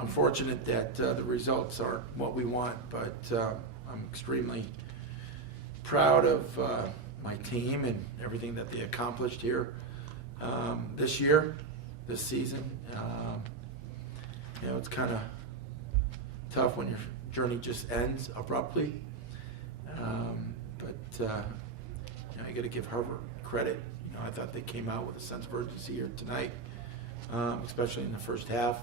unfortunate that the results aren't what we want, but I'm extremely proud of my team and everything that they accomplished here this year, this season. It's kind of tough when your journey just ends abruptly, but I got to give Harvard credit. I thought they came out with a sense of urgency here tonight, especially in the first half.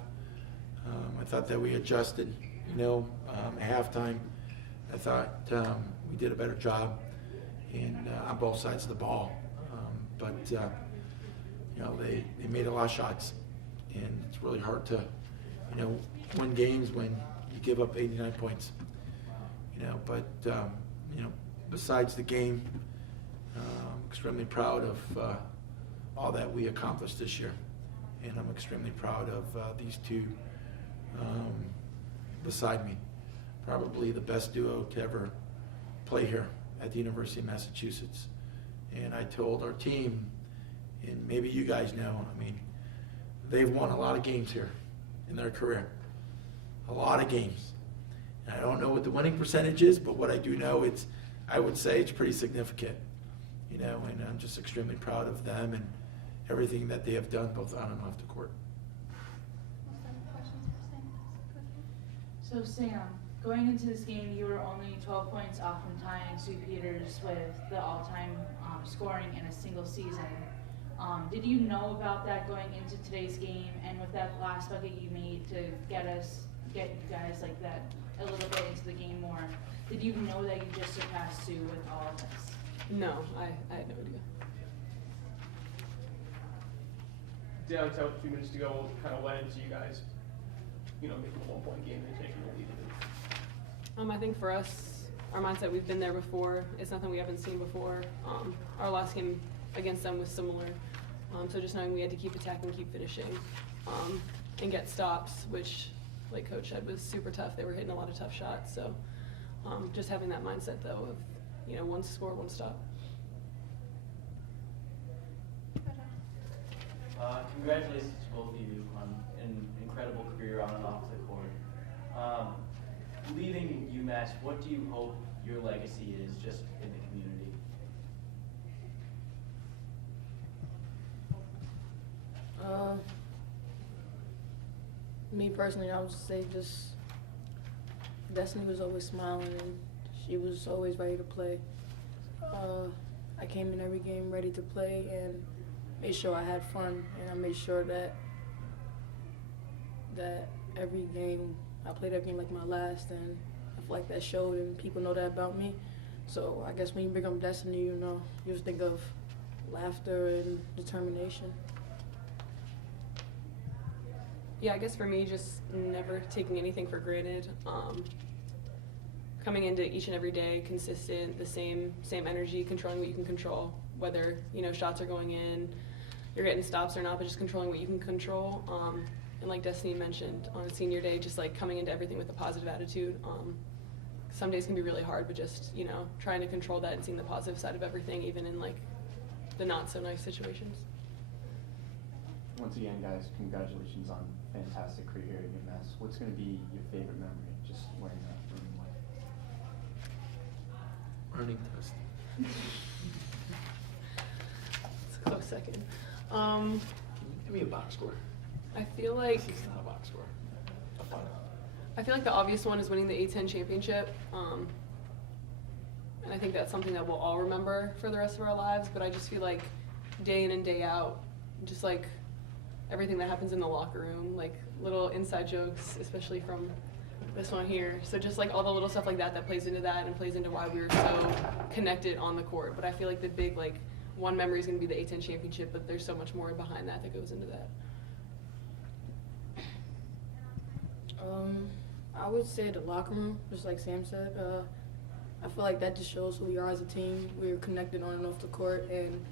I thought that we adjusted, at halftime. I thought we did a better job on both sides of the ball. But they made a lot of shots, and it's really hard to, win games when you give up 89 points. But besides the game, I'm extremely proud of all that we accomplished this year, and I'm extremely proud of these two beside me. Probably the best duo to ever play here at the University of Massachusetts. And I told our team, and maybe you guys know, they've won a lot of games here in their career. A lot of games. And I don't know what the winning percentage is, but what I do know, I would say it's pretty significant. And I'm just extremely proud of them and everything that they have done both on and off the court. So Sam, going into this game, you were only 12 points off from tying Sue Peters with the all-time scoring in a single season. Did you know about that going into today's game, and with that last bucket you made to get you guys like that a little bit into the game more, did you know that you just surpassed Sue with all of this? No, I had no idea. Down to a few minutes to go, kind of led to you guys, making a 1-point game and taking the lead. I think for us, our mindset, we've been there before. It's nothing we haven't seen before. Our last game against them was similar. So just knowing we had to keep attacking, keep finishing, and get stops, which, like Coach said, was super tough. They were hitting a lot of tough shots. So just having that mindset, though, of, one score, one stop. Congratulations to both of you on an incredible career on and off the court. Leaving UMass, what do you hope your legacy is just in the community? Me personally, I would say just Destiny was always smiling and she was always ready to play. I came in every game ready to play and made sure I had fun, and I made sure that every game, I played every game like my last, and I feel like that showed and people know that about me. So I guess when you bring up Destiny, you just think of laughter and determination. Yeah, I guess for me, just never taking anything for granted. Coming into each and every day, consistent, the same energy, controlling what you can control, whether shots are going in, you're getting stops or not, but just controlling what you can control. And like Destiny mentioned, on senior day, just like coming into everything with a positive attitude. Some days can be really hard, but just trying to control that and seeing the positive side of everything, even in like the not so nice situations. Once again, guys, congratulations on a fantastic career here at UMass. What's going to be your favorite memory, just wearing that Running test. It's a close second. Give me a box score. I feel like This is not a box score. A final. I feel like the obvious one is winning the A10 championship. And I think that's something that we'll all remember for the rest of our lives, but I just feel like day in and day out, just like everything that happens in the locker room, like little inside jokes, especially from this one here. So just like all the little stuff like that plays into that and plays into why we were so connected on the court. But I feel like the big one memory is going to be the A10 championship, but there's so much more behind that goes into that. I would say the locker room, just like Sam said. I feel like that just shows who we are as a team. We're connected on and off the court, and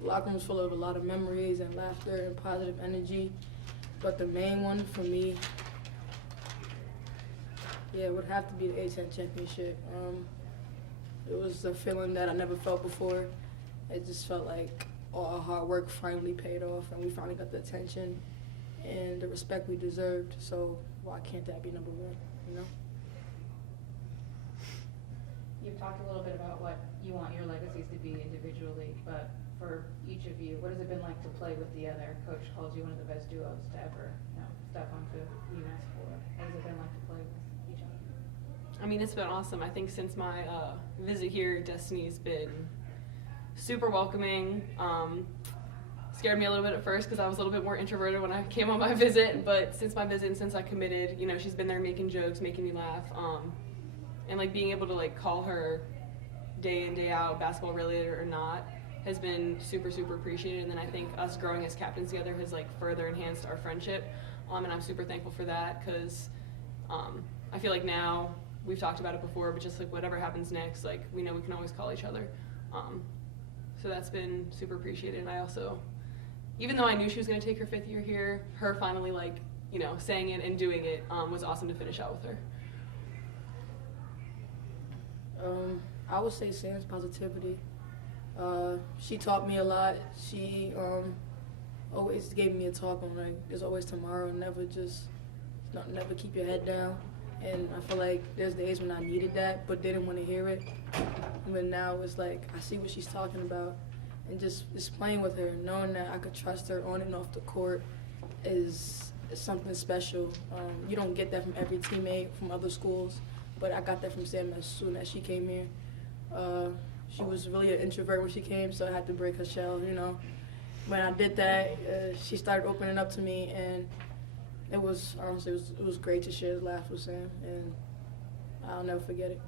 the locker room's full of a lot of memories and laughter and positive energy. But the main one for me, it would have to be the A10 championship. It was a feeling that I never felt before. It just felt like all our hard work finally paid off, and we finally got the attention and the respect we deserved. So why can't that be number one, you know? You've talked a little bit about what you want your legacies to be individually, but for each of you, what has it been like to play with the other? Coach calls you one of the best duos to ever, step onto UMass floor. What has it been like to play with each other? I mean, it's been awesome. I think since my visit here, Destiny's been super welcoming. Scared me a little bit at first because I was a little bit more introverted when I came on my visit, but since my visit and since I committed, she's been there making jokes, making me laugh, and like being able to like call her day in, day out, basketball related or not, has been super, super appreciated. And then I think us growing as captains together has like further enhanced our friendship, and I'm super thankful for that because I feel like now, we've talked about it before, but just like whatever happens next, like we know we can always call each other. So that's been super appreciated. And I also, even though I knew she was going to take her 5th year here, her finally like, saying it and doing it was awesome to finish out with her. I would say Sam's positivity. She taught me a lot. She always gave me a talk on like, there's always tomorrow, never keep your head down. And I feel like there's days when I needed that, but didn't want to hear it. But now it's like, I see what she's talking about. And just playing with her, knowing that I could trust her on and off the court is something special. You don't get that from every teammate from other schools, but I got that from Sam as soon as she came here. She was really an introvert when she came, so I had to break her shell, When I did that, she started opening up to me, and it was great to share the laugh with Sam, and I'll never forget it.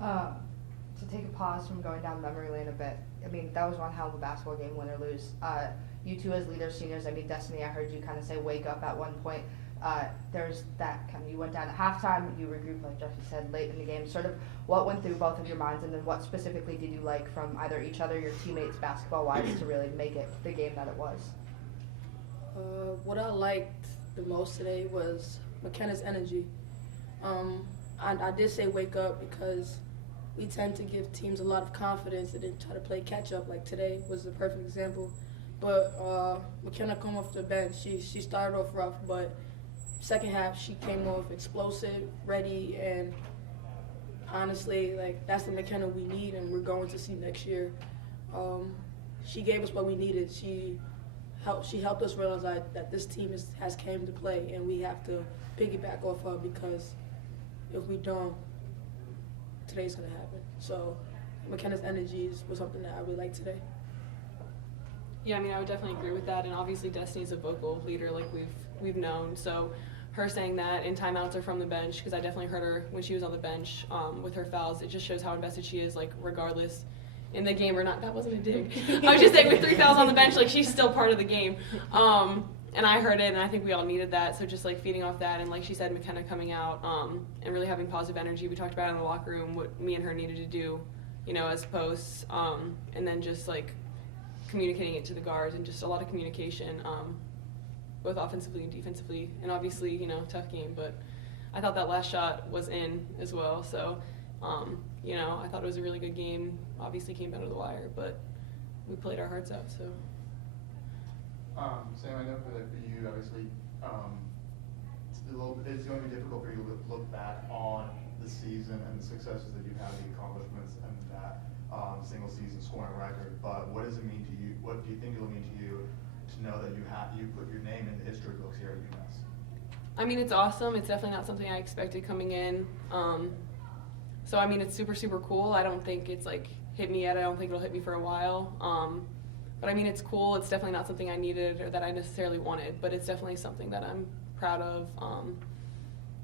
To take a pause from going down memory lane a bit, I mean, that was one hell of a basketball game, win or lose. You two as leaders, seniors, I mean, Destiny, I heard you kind of say wake up at one point. There's that kind of, you went down at halftime, you regrouped, like Jesse said, late in the game. Sort of what went through both of your minds, and then what specifically did you like from either each other, your teammates, basketball-wise, to really make it the game that it was? What I liked the most today was McKenna's energy. I did say wake up because we tend to give teams a lot of confidence and then try to play catch up. Like today was the perfect example. But McKenna come off the bench. She started off rough, but second half she came off explosive, ready, and honestly, like that's the McKenna we need, and we're going to see next year. She gave us what we needed. She helped us realize that this team has came to play, and we have to piggyback off her because if we don't, today's gonna happen. So McKenna's energies was something that I really liked today. Yeah, I mean, I would definitely agree with that, and obviously Destiny's a vocal leader like we've known, so her saying that in timeouts or from the bench, because I definitely heard her when she was on the bench with her fouls, it just shows how invested she is, like regardless in the game or not. That wasn't a dig. I was just saying with 3 fouls on the bench, like she's still part of the game. And I heard it, and I think we all needed that, so just like feeding off that, and like she said, McKenna coming out and really having positive energy. We talked about it in the locker room, what me and her needed to do, as posts, and then just like communicating it to the guards and just a lot of communication, both offensively and defensively, and obviously, tough game, but I thought that last shot was in as well, so, I thought it was a really good game. Obviously came down to the wire, but we played our hearts out, so. Sam, I know for you, obviously, it's going to be difficult for you to look back on the season and the successes that you've had, the accomplishments, and that single season scoring record. But what does it mean to you? What do you think it'll mean to you to know that you put your name in the history books here at UMass? I mean, it's awesome. It's definitely not something I expected coming in. So I mean, it's super, super cool. I don't think it's like hit me yet. I don't think it'll hit me for a while. But I mean, it's cool. It's definitely not something I needed or that I necessarily wanted, but it's definitely something that I'm proud of,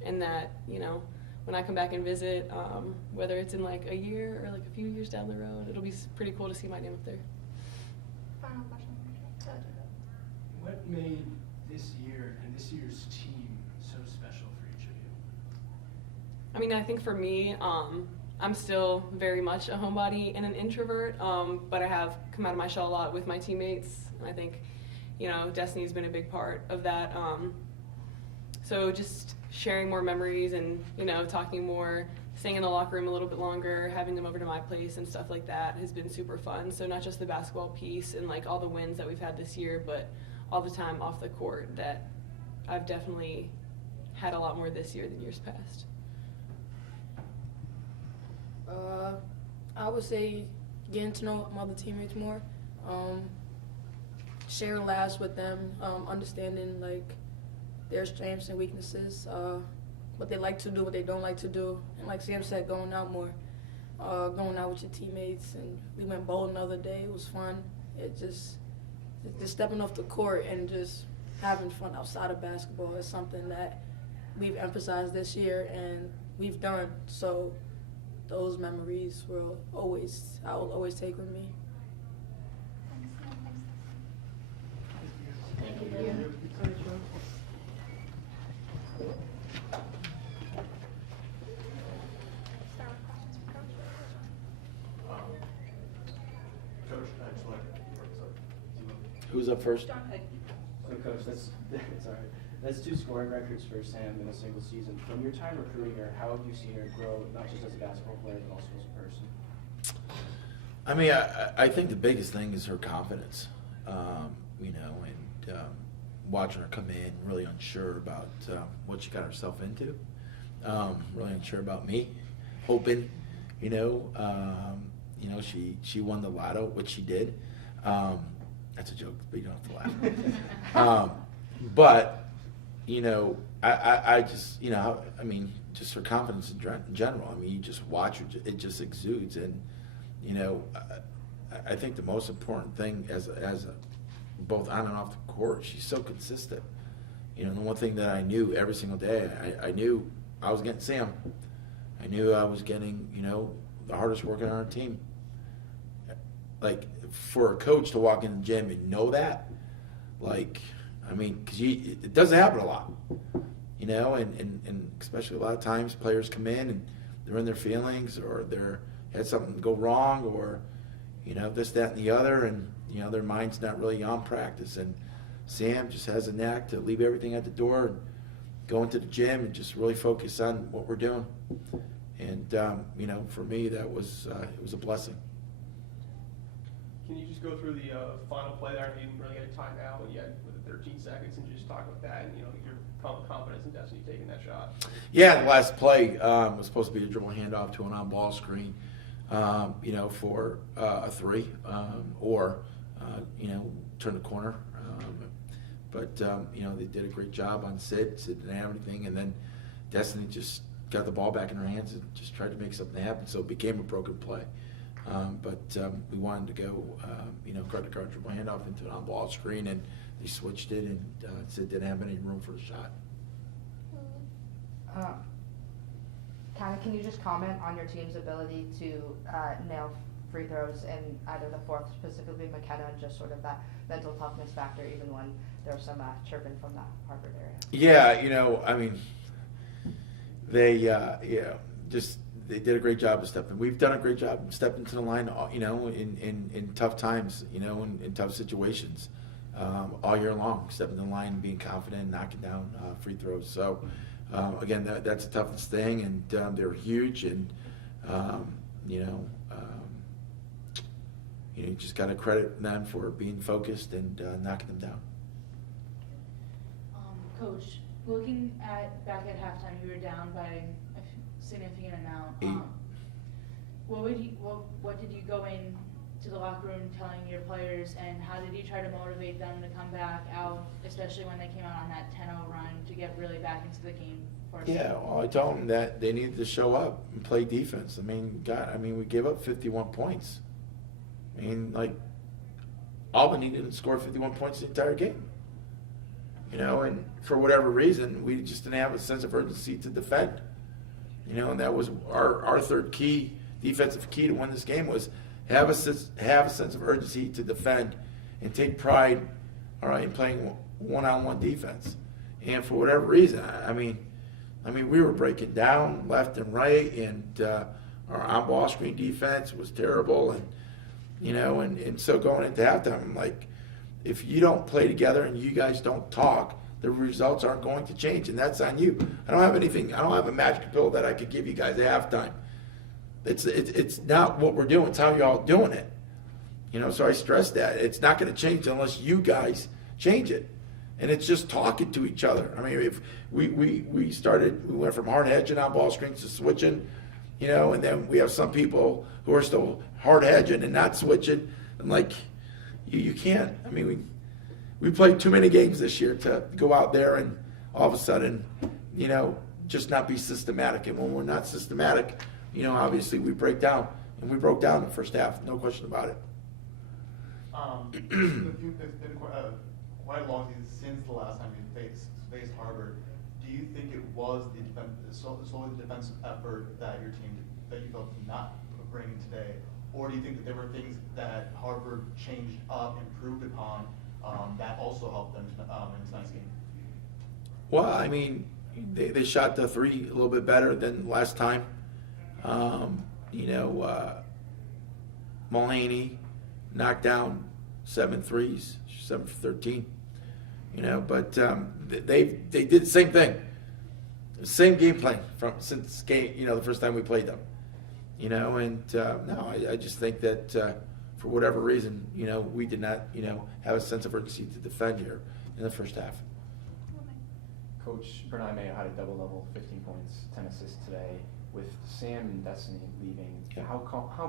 and that, when I come back and visit, whether it's in like a year or like a few years down the road, it'll be pretty cool to see my name up there. Final question. What made this year and this year's team so special for each of you? I mean, I think for me, I'm still very much a homebody and an introvert, but I have come out of my shell a lot with my teammates, and I think, Destiny's been a big part of that. So just sharing more memories and, talking more, staying in the locker room a little bit longer, having them over to my place and stuff like that has been super fun. So not just the basketball piece and like all the wins that we've had this year, but all the time off the court that I've definitely had a lot more this year than years past. I would say getting to know my other teammates more, sharing laughs with them, understanding like their strengths and weaknesses, what they like to do, what they don't like to do, and like Sam said, going out more, going out with your teammates. And we went bowling the other day. It was fun. Just stepping off the court and just having fun outside of basketball is something that we've emphasized this year and we've done. So those memories I will always take with me. Thank you. Coach, I just want Who's up first? So Coach, that's all right. That's 2 scoring records for Sam in a single season. From your time recruiting her, how have you seen her grow, not just as a basketball player, but also as a person? I mean, I think the biggest thing is her confidence, you know, and watching her come in really unsure about what she got herself into, really unsure about me, hoping, you know, she won the lotto, which she did. That's a joke, but you don't have to laugh. But, you know, I just, you know, I mean, just her confidence in general. I mean, you just watch her, it just exudes. And, you know, I think the most important thing as both on and off the court, she's so consistent. You know, the one thing that I knew every single day, I knew I was getting Sam. I knew I was getting, you know, the hardest working on our team. Like, for a coach to walk in the gym and know that, like, I mean, because it doesn't happen a lot, you know, and especially a lot of times players come in and they're in their feelings or they're had something go wrong or, you know, this, that, and the other, and, you know, their mind's not really on practice. And Sam just has a knack to leave everything at the door and go into the gym and just really focus on what we're doing. And, you know, for me, that was, it was a blessing. Can you just go through the final play there? You didn't really get a timeout, and you had with the 13 seconds, and just talk about that and, you know, your confidence in Destiny taking that shot. Yeah, the last play was supposed to be a dribble handoff to an on-ball screen, you know, for a 3, or, you know, turn the corner. But, you know, they did a great job on Sid. Sid didn't have anything, and then Destiny just got the ball back in her hands and just tried to make something happen, so it became a broken play. But we wanted to go, you know, card-to-card dribble handoff into an on-ball screen, and they switched it, and Sid didn't have any room for the shot. Can you just comment on your team's ability to nail free throws in either the fourth, specifically McKenna, and just sort of that mental toughness factor, even when there's some chirping from that Harvard area? Yeah, you know, I mean, they did a great job of stepping. We've done a great job of stepping to the line, you know, in tough times, you know, in tough situations, all year long, stepping to the line and being confident, knocking down free throws. So, again, that's the toughest thing, and they're huge, and, you know, you just got to credit them for being focused and knocking them down. Coach, looking back at halftime, you were down by a significant amount. 8. What did you go in to the locker room telling your players, and how did you try to motivate them to come back out, especially when they came out on that 10-0 run to get really back into the game? Yeah, well, I told them that they needed to show up and play defense. I mean, we gave up 51 points. I mean, like, Auburn needed to score 51 points the entire game. You know, and for whatever reason, we just didn't have a sense of urgency to defend. You know, and that was our third key, defensive key to win this game, was have a sense of urgency to defend and take pride, all right, in playing one-on-one defense. And for whatever reason, I mean, we were breaking down left and right, and our on-ball screen defense was terrible, and you know, and so going into halftime, I'm like, if you don't play together and you guys don't talk, the results aren't going to change, and that's on you. I don't have a magic pill that I could give you guys at halftime. It's not what we're doing, it's how y'all doing it. You know, so I stress that. It's not going to change unless you guys change it. And it's just talking to each other. I mean, if we went from hard hedging on ball screens to switching, you know, and then we have some people who are still hard hedging and not switching. And like, you can't, I mean, we played too many games this year to go out there and all of a sudden, you know, just not be systematic. And when we're not systematic, you know, obviously we break down. And we broke down the first half, no question about it. It's been quite a long season since the last time you faced Harvard. Do you think it was solely the defensive effort that you felt did not bring today, or do you think that there were things that Harvard changed up, improved upon, that also helped them in tonight's game? Well, I mean, they shot the three a little bit better than last time. You know, Mulhaney knocked down 7 threes, 7 for 13. You know, but they did the same thing, same game plan since the first time we played them. You know, and no, I just think that for whatever reason, you know, we did not, you know, have a sense of urgency to defend here in the first half. Coach Bernard Mayo had a double-level, 15 points, 10 assists today. With Sam and Destiny leaving, Yeah. how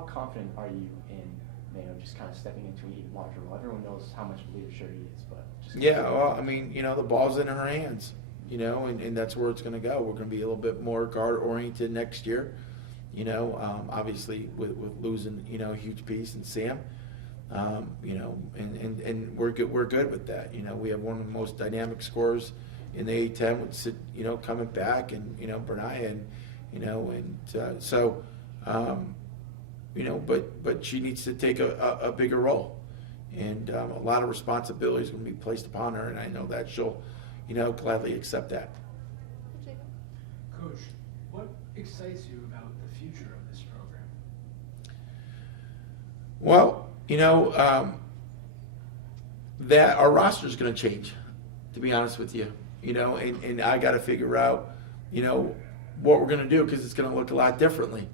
confident are you in Mayo just kind of stepping into an even larger role? Everyone knows how much of a leader he is, but just Yeah, well, I mean, you know, the ball's in her hands, you know, and that's where it's going to go. We're going to be a little bit more guard-oriented next year, you know, obviously with losing, you know, a huge piece in Sam, you know, and we're good with that. You know, we have one of the most dynamic scorers in the A-10 with Sid, you know, coming back, and, you know, Bernaya, and, you know, and so, you know, but she needs to take a bigger role. And a lot of responsibility is going to be placed upon her, and I know that she'll, you know, gladly accept that. Coach, what excites you about the future of this program? Well, you know, that our roster is going to change, to be honest with you. You know, and I got to figure out, you know, what we're going to do, because it's going to look a lot differently,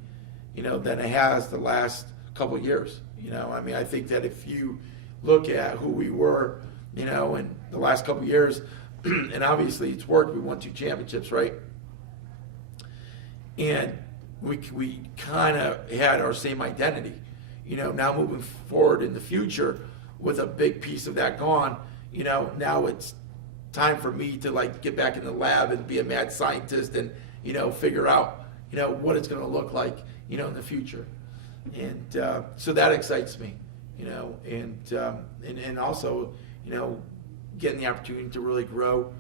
you know, than it has the last couple of years. You know, I mean, I think that if you look at who we were, you know, in the last couple of years, and obviously it's worked. We won 2 championships, right? And we kind of had our same identity. You know, now moving forward in the future with a big piece of that gone, you know, now it's time for me to like get back in the lab and be a mad scientist and, you know, figure out, you know, what it's going to look like, you know, in the future. And so that excites me, you know, and also, you know, getting the opportunity to really grow,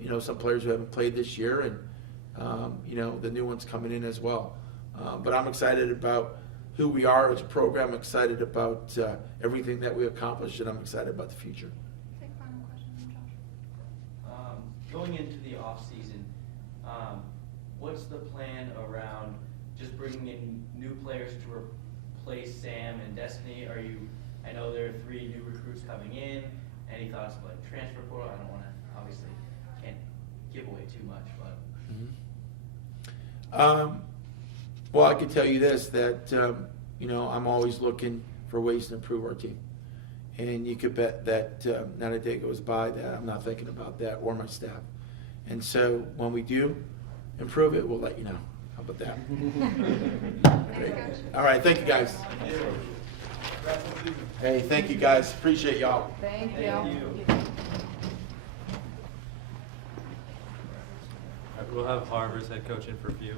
you know, some players who haven't played this year, and, you know, the new ones coming in as well. But I'm excited about who we are as a program. I'm excited about everything that we accomplished, and I'm excited about the future. Take final question from Josh. Going into the off-season, what's the plan around just bringing in new players to replace Sam and Destiny? I know there are 3 new recruits coming in. Any thoughts about transfer portal? I don't want to, obviously, can't give away too much, but. Well, I can tell you this, that, you know, I'm always looking for ways to improve our team. And you could bet that not a day goes by that I'm not thinking about that, or my staff. And so when we do improve it, we'll let you know. How about that? Okay. All right, thank you, guys. Hey, thank you, guys. Appreciate y'all. Thank you. We'll have Harvard's head coach in for a few.